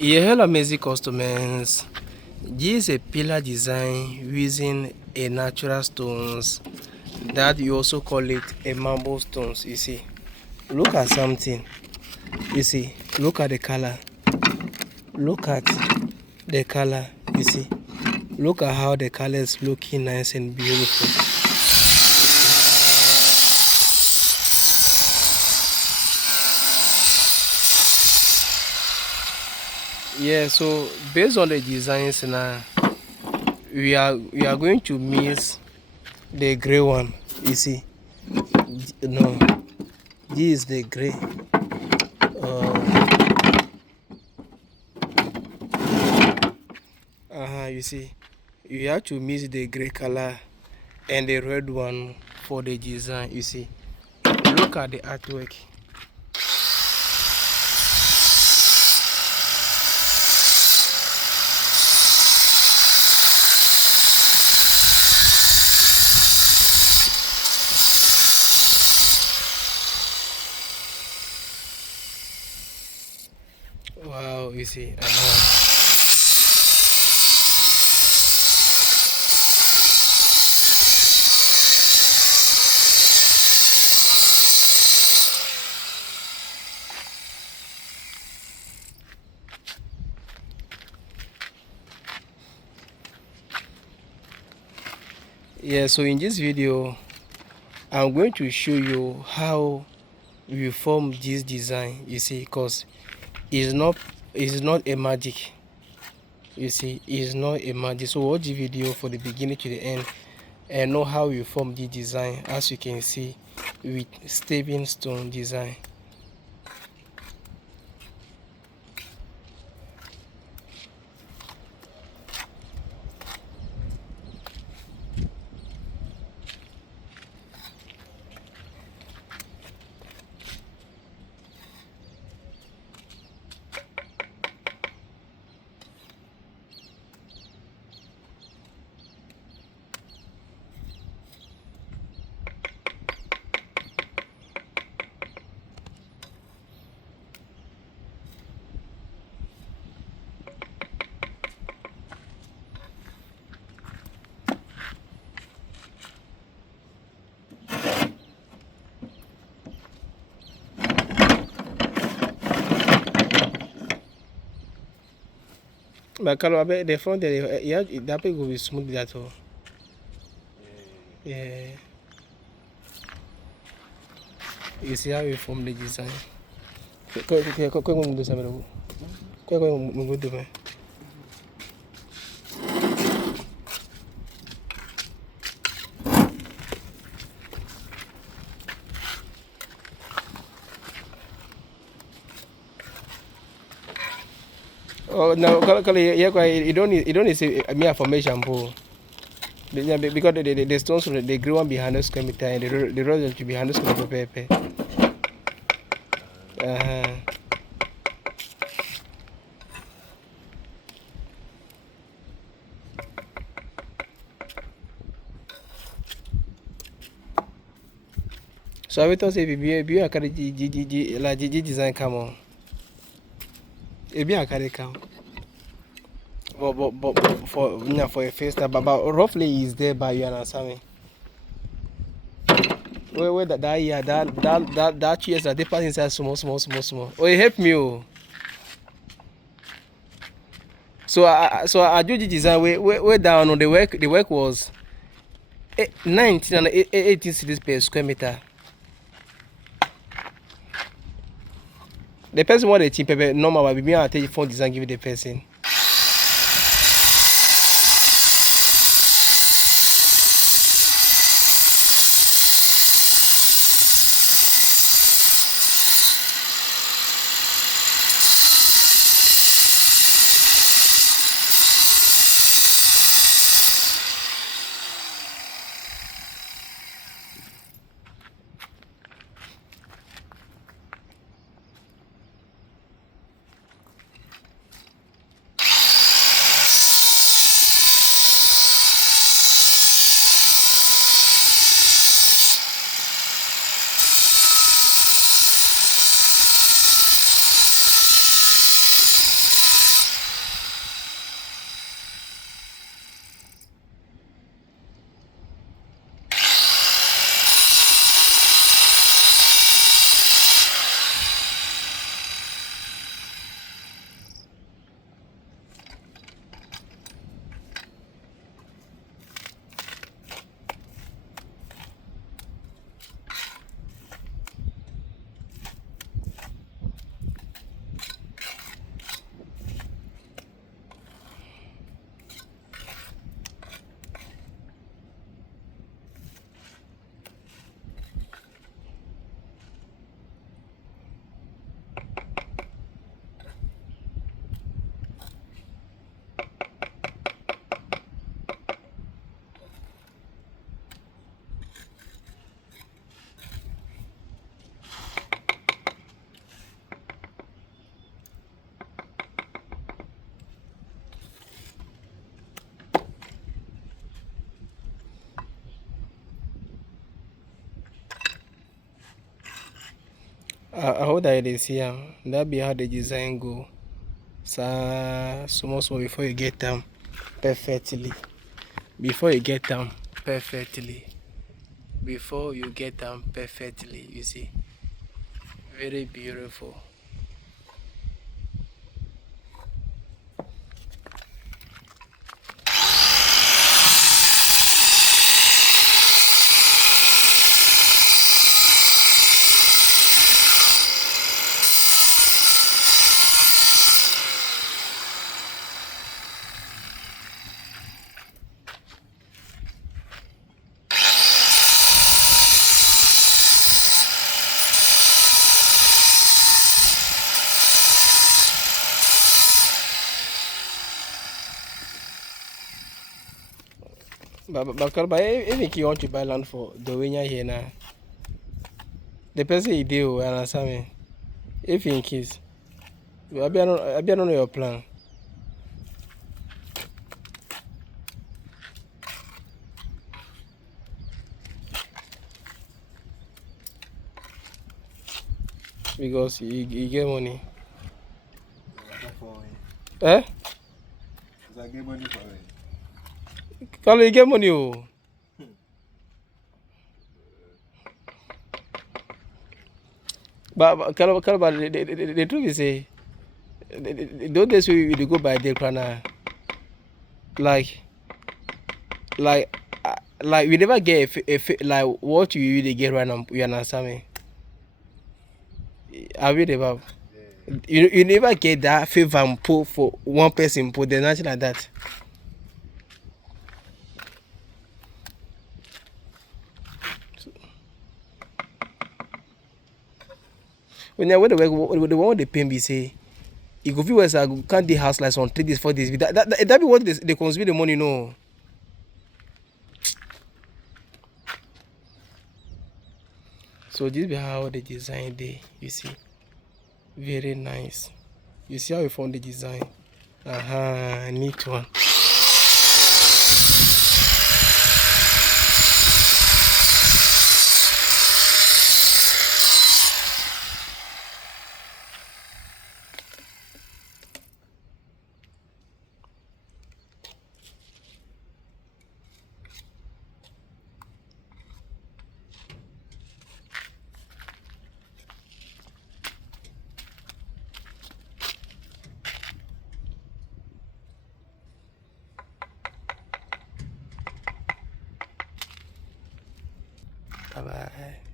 Yeah, hello, amazing customers. This is a pillar design using a natural stones that you also call it a marble stones. You see, look at something. You see, look at the color. Look at the color. You see, look at how the color is looking nice and beautiful. Yeah, so based on the designs now, we are going to mix the gray one. You see, no, this is the gray. You see, you have to mix the gray color and the red one for the design. You see, look at the artwork. Wow, you see. Yeah, so in this video, I'm going to show you how we form this design. You see, because it's not a magic. You see, it's not a magic. So watch the video for the beginning to the end and know how we form the design, as you can see with stepping stone design. But Carlo, I bet the front there, yeah, that will be smooth that all. Yeah. You see how we form the design. Oh, no, yeah, you don't need to say me affirmation, bro. Yeah, because the stones, the green one behind the square meter and the rose to behind the square meter. Uh-huh. So I will say, be a carry G design come on. It be a carry come. But for a face but roughly is there by you understand me. Where that year that cheers that they pass inside small. Oh, it help me. Oh. So I do the design way down on the work was 19 and 18 cities per square meter. The person want the cheap paper normal but me I take phone design give the person. I hope that they see that be how the design go. So small before you get them perfectly. Before you get them perfectly. Before you get them perfectly, you see. Very beautiful. But if you want to buy land for the winner here now, the person you deal understand me. If in case, I don't know your plan. Because you get money. Eh? I get money for it. Kalau you get money, oh. But the truth is, those days we go by the plan, like, like, like we never get like what you really get right now. You understand me? I read about. You never get that favor and pull for one person, put the nothing like that. When you the one with the pain be say, you go viewers can't the house like on 3 days 4 days. That be what they consume the money, no. So this be how the design day, you see. Very nice. You see how we found the design. Neat one. Bye bye.